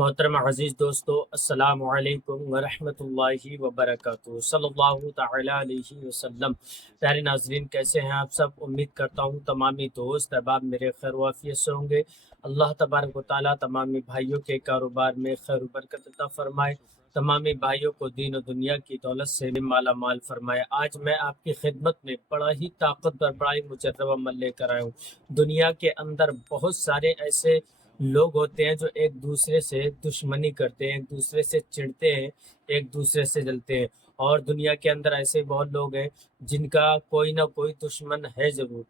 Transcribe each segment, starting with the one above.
محترم عزیز دوستو، السلام علیکم ورحمۃ اللہ وبرکاتہ، صلی اللہ تعالی علیہ وسلم۔ پیارے ناظرین، کیسے ہیں آپ سب؟ امید کرتا ہوں تمامی دوست احباب میرے خیر و عافیت سے ہوں گے۔ اللہ تبارک و تعالیٰ تمامی بھائیوں کے کاروبار میں خیر و برکت عطا فرمائے، تمامی بھائیوں کو دین و دنیا کی دولت سے مالا مال فرمائے۔ آج میں آپ کی خدمت میں بڑا ہی طاقتور، بڑا ہی مجرب عمل لے کر آیا ہوں۔ دنیا کے اندر بہت سارے ایسے لوگ ہوتے ہیں جو ایک دوسرے سے دشمنی کرتے ہیں، ایک دوسرے سے چڑھتے ہیں، ایک دوسرے سے جلتے ہیں، اور دنیا کے اندر ایسے بہت لوگ ہیں جن کا کوئی نہ کوئی دشمن ہے ضرور۔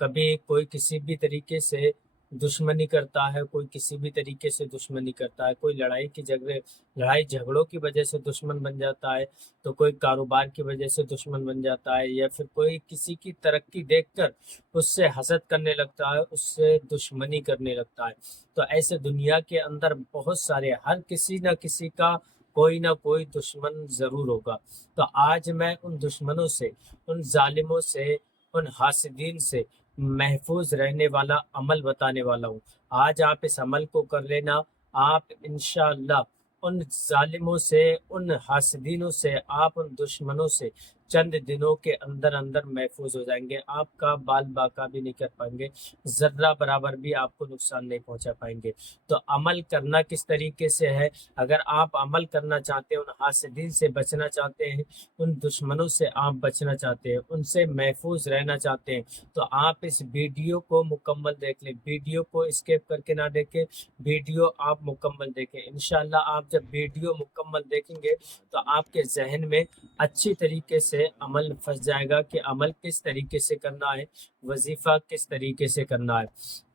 کبھی کوئی کسی بھی طریقے سے دشمنی کرتا ہے، کوئی کسی بھی طریقے سے دشمنی کرتا ہے، کوئی لڑائی جھگڑوں کی وجہ سے دشمن بن جاتا ہے، تو کوئی کاروبار کی وجہ سے دشمن بن جاتا ہے، یا پھر کوئی کسی کی ترقی دیکھ کر اس سے حسد کرنے لگتا ہے، اس سے دشمنی کرنے لگتا ہے۔ تو ایسے دنیا کے اندر بہت سارے، ہر کسی نہ کسی کا کوئی نہ کوئی دشمن ضرور ہوگا۔ تو آج میں ان دشمنوں سے، ان ظالموں سے، ان حاسدین سے محفوظ رہنے والا عمل بتانے والا ہوں۔ آج آپ اس عمل کو کر لینا، آپ انشاءاللہ ان ظالموں سے، ان حاسدینوں سے، آپ ان دشمنوں سے چند دنوں کے اندر اندر محفوظ ہو جائیں گے۔ آپ کا بال باقا بھی نہیں کر پائیں گے، ذرہ برابر بھی آپ کو نقصان نہیں پہنچا پائیں گے۔ تو عمل کرنا کس طریقے سے ہے؟ اگر آپ عمل کرنا چاہتے ہیں، ان حاسدین سے بچنا چاہتے ہیں، ان دشمنوں سے آپ بچنا چاہتے ہیں، ان سے محفوظ رہنا چاہتے ہیں، تو آپ اس ویڈیو کو مکمل دیکھ لیں۔ ویڈیو کو اسکیپ کر کے نہ دیکھیں، ویڈیو آپ مکمل دیکھیں۔ انشاءاللہ آپ جب ویڈیو مکمل دیکھیں گے تو آپ کے ذہن میں اچھی طریقے سے عمل پھنس جائے گا کہ عمل کس طریقے سے کرنا ہے، وظیفہ کس طریقے سے کرنا ہے۔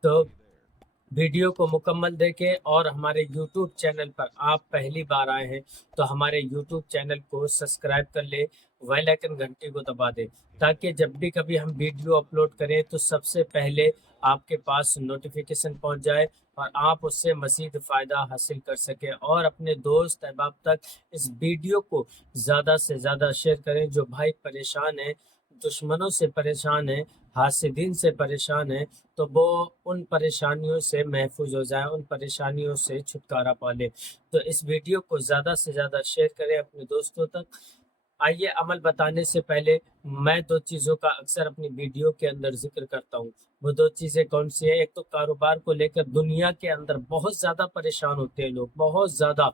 تو ویڈیو کو مکمل دیکھیں، اور ہمارے یوٹیوب چینل پر آپ پہلی بار آئے ہیں تو ہمارے یوٹیوب چینل کو سبسکرائب کر لیں، بیل آئیکن گھنٹی کو دبا دیں، تاکہ جب بھی کبھی ہم ویڈیو اپلوڈ کریں تو سب سے پہلے آپ کے پاس نوٹیفیکیشن پہنچ جائے، اور آپ اس سے مزید فائدہ حاصل کر سکیں، اور اپنے دوست احباب تک اس ویڈیو کو زیادہ سے زیادہ شیئر کریں۔ جو بھائی پریشان ہیں، دشمنوں سے پریشان ہیں، حاسدین سے پریشان ہیں، تو وہ ان پریشانیوں سے محفوظ ہو جائیں، ان پریشانیوں سے چھٹکارا پا لیں۔ تو اس ویڈیو کو زیادہ سے زیادہ شیئر کریں اپنے دوستوں تک۔ آئیے، عمل بتانے سے پہلے میں دو چیزوں کا اکثر اپنی ویڈیو کے اندر ذکر کرتا ہوں۔ وہ دو چیزیں کون سی ہیں؟ ایک تو کاروبار کو لے کر دنیا کے اندر بہت زیادہ پریشان ہوتے ہیں لوگ، بہت زیادہ۔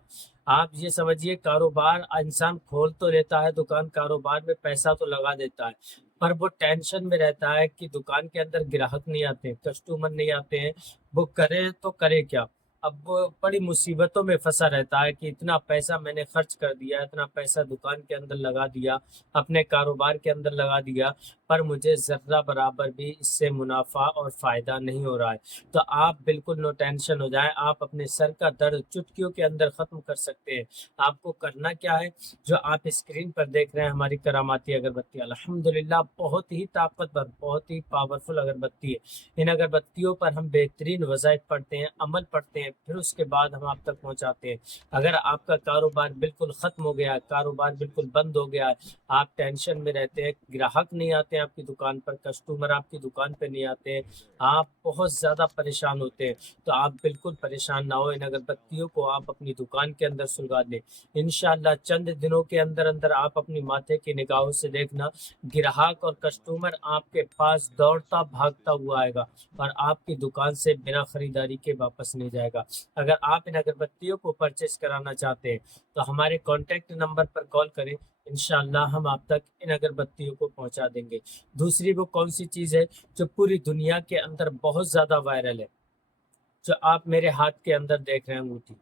آپ یہ سمجھیے، کاروبار انسان کھول تو لیتا ہے دکان، کاروبار میں پیسہ تو لگا دیتا ہے، پر وہ ٹینشن میں رہتا ہے کہ دکان کے اندر گراہک نہیں آتے، کسٹمر نہیں آتے ہیں، وہ کرے تو کرے کیا؟ اب وہ بڑی مصیبتوں میں پھنسا رہتا ہے کہ اتنا پیسہ میں نے خرچ کر دیا، اتنا پیسہ دکان کے اندر لگا دیا، اپنے کاروبار کے اندر لگا دیا، پر مجھے ذرہ برابر بھی اس سے منافع اور فائدہ نہیں ہو رہا ہے۔ تو آپ بالکل نو ٹینشن ہو جائیں، آپ اپنے سر کا درد چٹکیوں کے اندر ختم کر سکتے ہیں۔ آپ کو کرنا کیا ہے؟ جو آپ اسکرین پر دیکھ رہے ہیں ہماری کراماتی اگربتی، الحمدللہ بہت ہی طاقتور، بہت ہی پاورفل اگربتی ہے۔ ان اگربتیوں پر ہم بہترین وظائف پڑھتے ہیں، عمل پڑھتے ہیں، پھر اس کے بعد ہم آپ تک پہنچاتے ہیں۔ اگر آپ کا کاروبار بالکل ختم ہو گیا ہے، کاروبار بالکل بند ہو گیا ہے، آپ ٹینشن میں رہتے ہیں، گراہک نہیں آتے ہیں آپ کی دکان پر، کسٹمر آپ کی دکان پہ نہیں آتے ہیں، آپ بہت زیادہ پریشان ہوتے ہیں، تو آپ بالکل پریشان نہ ہو۔ ان اگربتیوں کو آپ اپنی دکان کے اندر سلگا دیں۔ انشاءاللہ چند دنوں کے اندر اندر آپ اپنی ماتھے کی نگاہوں سے دیکھنا، گراہک اور کسٹمر آپ کے پاس دوڑتا بھاگتا ہوا آئے گا، اور آپ کی دکان سے بنا خریداری کے واپس نہیں جائے گا۔ اگر آپ ان اگربتیوں کو پرچیز کرانا چاہتے ہیں تو ہمارے کانٹیکٹ نمبر پر کال کریں، انشاءاللہ ہم آپ تک ان اگربتیوں کو پہنچا دیں گے۔ دوسری وہ کون سی چیز ہے جو پوری دنیا کے اندر بہت زیادہ وائرل ہے؟ جو آپ میرے ہاتھ کے اندر دیکھ رہے ہیں، انگوٹھی،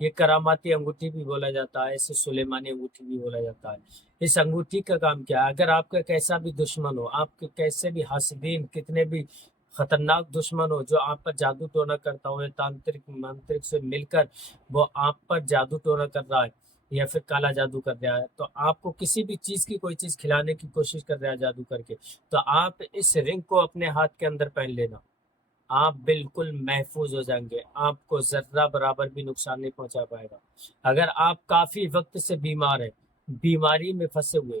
یہ کراماتی انگوٹھی بھی بولا جاتا ہے، اسے سلیمانی انگوٹھی بھی بولا جاتا ہے۔ اس انگوٹھی کا کام کیا ہے؟ اگر آپ کا کیسا بھی دشمن ہو، آپ کے کیسے بھی حاسدین، کتنے بھی خطرناک دشمن ہو، جو آپ پر جادو ٹونا کرتا ہو، یا تانترک منترک سے مل کر وہ آپ پر جادو ٹونا کر رہا ہے، یا پھر کالا جادو کر رہا ہے، تو آپ کو کسی بھی چیز کی، کوئی چیز کھلانے کی کوشش کر رہا ہے جادو کر کے، تو آپ اس رنگ کو اپنے ہاتھ کے اندر پہن لینا، آپ بالکل محفوظ ہو جائیں گے، آپ کو ذرہ برابر بھی نقصان نہیں پہنچا پائے گا۔ اگر آپ کافی وقت سے بیمار ہیں، بیماری میں پھنسے ہوئے،